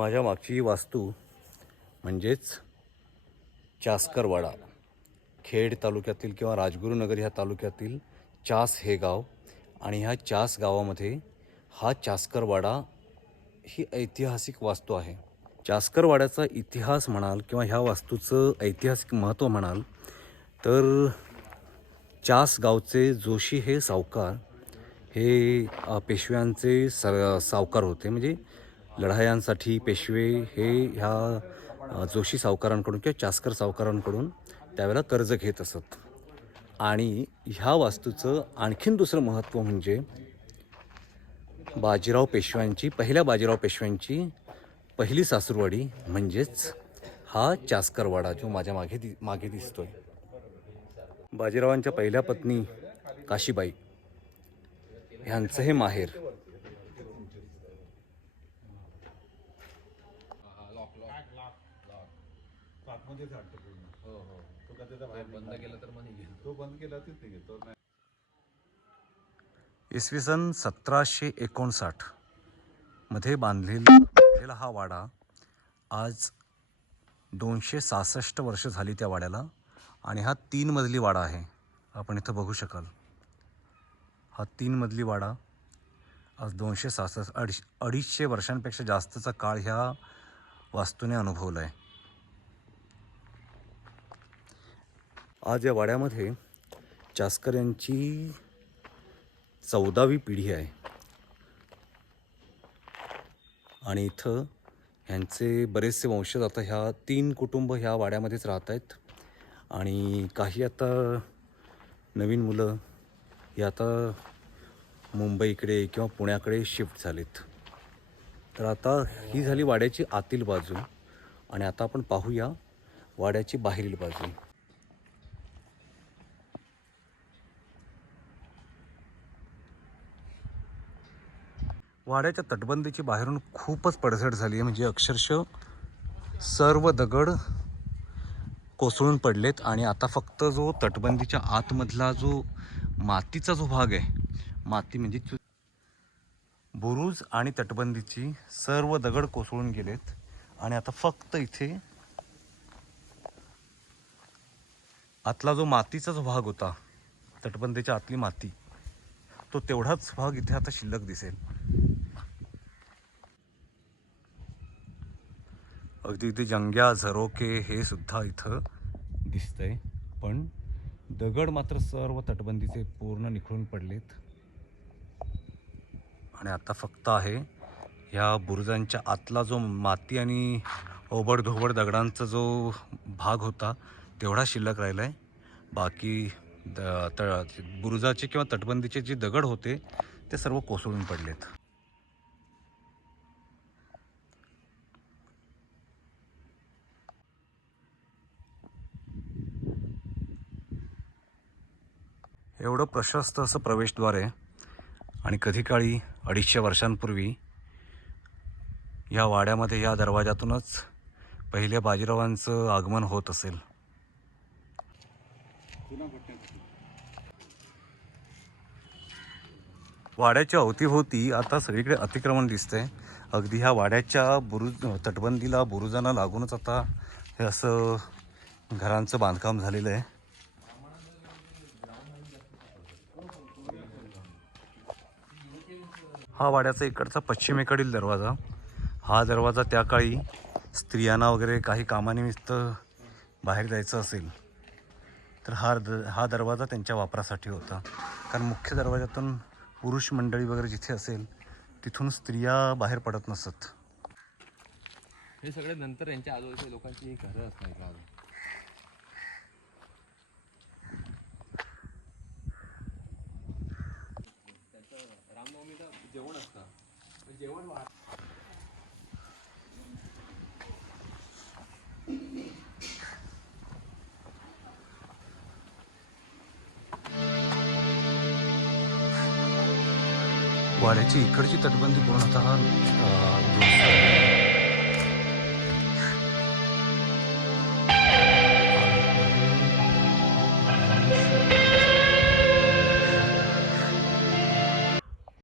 माझ्या मागची वास्तू म्हणजेच चासकरवाडा, खेड तालुक्यातील किंवा राजगुरुनगर ह्या तालुक्यातील चास हे गाव आणि ह्या चास गावामध्ये हा चासकरवाडा ही ऐतिहासिक वास्तू आहे. चासकरवाड्याचा इतिहास म्हणाल किंवा ह्या वास्तूचं ऐतिहासिक महत्त्व म्हणाल तर चास गावचे जोशी हे सावकार हे पेशव्यांचे सावकार होते. म्हणजे लढायांसाठी पेशवे हे ह्या जोशी सावकारांकडून किंवा चासकर सावकारांकडून त्यावेळेला कर्ज घेत असत. आणि ह्या वास्तूचं आणखीन दुसरं महत्त्व म्हणजे पहिल्या बाजीराव पेशव्यांची पहिली सासूरवाडी म्हणजेच हा चासकरवाडा जो माझ्या मागे दिसतोय. बाजीरावांच्या पहिल्या पत्नी काशीबाई ह्यांचं हे माहेर. इसवी सन 1759 मध्ये बांधलेला हा वाडा आज 266 वर्ष झाली त्या वाड्याला. आणि हा 3 मजली वाडा आहे. आपण इथं बघू शकाल हा 3 मजली वाडा आज 266 अडीचशे वर्षांपेक्षा जास्तचा काळ ह्या वास्तूने अनुभवला आहे. आज या वाड्यामध्ये चासकर यांची 14वी पिढी आहे. आणि इथं ह्यांचे बरेचसे वंशज आता ह्या 3 कुटुंब ह्या वाड्यामध्येच राहत आहेत. आणि काही आता नवीन मुलं ही आता मुंबईकडे किंवा पुण्याकडे शिफ्ट झालेत. तर आता ही झाली वाड्याची आतील बाजू आणि आता आपण पाहूया वाड्याची बाहेरील बाजू. वाड्याच्या तटबंदीची बाहेरून खूपच पडझड झाली आहे. म्हणजे अक्षरशः सर्व दगड कोसळून पडलेत. आणि आता फक्त जो तटबंदीच्या आतमधला जो मातीचा जो भाग आहे, माती म्हणजे बुरुज आणि तटबंदीची सर्व दगड कोसळून गेलेत. आणि आता फक्त इथे आतला जो मातीचा जो भाग होता, तटबंदीच्या आतली माती, तो तेवढाच भाग इथे आता शिल्लक दिसेल. अगदी इथे जंग्या झरोके हे सुद्धा इथं दिसतंय. पण दगड मात्र सर्व तटबंदीचे पूर्ण निखळून पडलेत. आणि आता फक्त आहे ह्या बुरुजांच्या आतला जो माती आणि ओबडधोबड दगडांचा जो भाग होता तेवढा शिल्लक राहिला आहे. बाकी बुरुजाचे किंवा तटबंदीचे जे दगड होते ते सर्व कोसळून पडलेत. एवढं प्रशस्त असं प्रवेशद्वार आहे. आणि कधी काळी 250 वर्षांपूर्वी या वाड्यामध्ये या दरवाजातूनच पहिल्या बाजीरावांचं आगमन होत असेल. वाड्याच्या अवतीभोवती आता सगळीकडे अतिक्रमण दिसतंय. अगदी ह्या वाड्याच्या तटबंदीला बुरुजांना लागूनच आता हे असं घरांचं बांधकाम झालेलं आहे. हा वाड्याचा इकडचा पश्चिमेकडील दरवाजा. हा दरवाजा त्या काळी स्त्रियांना वगैरे काही कामानिमित्त बाहेर जायचं असेल तर हा दरवाजा त्यांच्या वापरासाठी होता. कारण मुख्य दरवाजातून पुरुष मंडळी वगैरे जिथे असेल तिथून स्त्रिया बाहेर पडत नसत. हे सगळे नंतर यांच्या आजूबाजूच्या लोकांची घरं असणार का? त्यांचं रामनवमीला जेवण असतं. जेवण वाड्याची इकडची तटबंदी पूर्णतः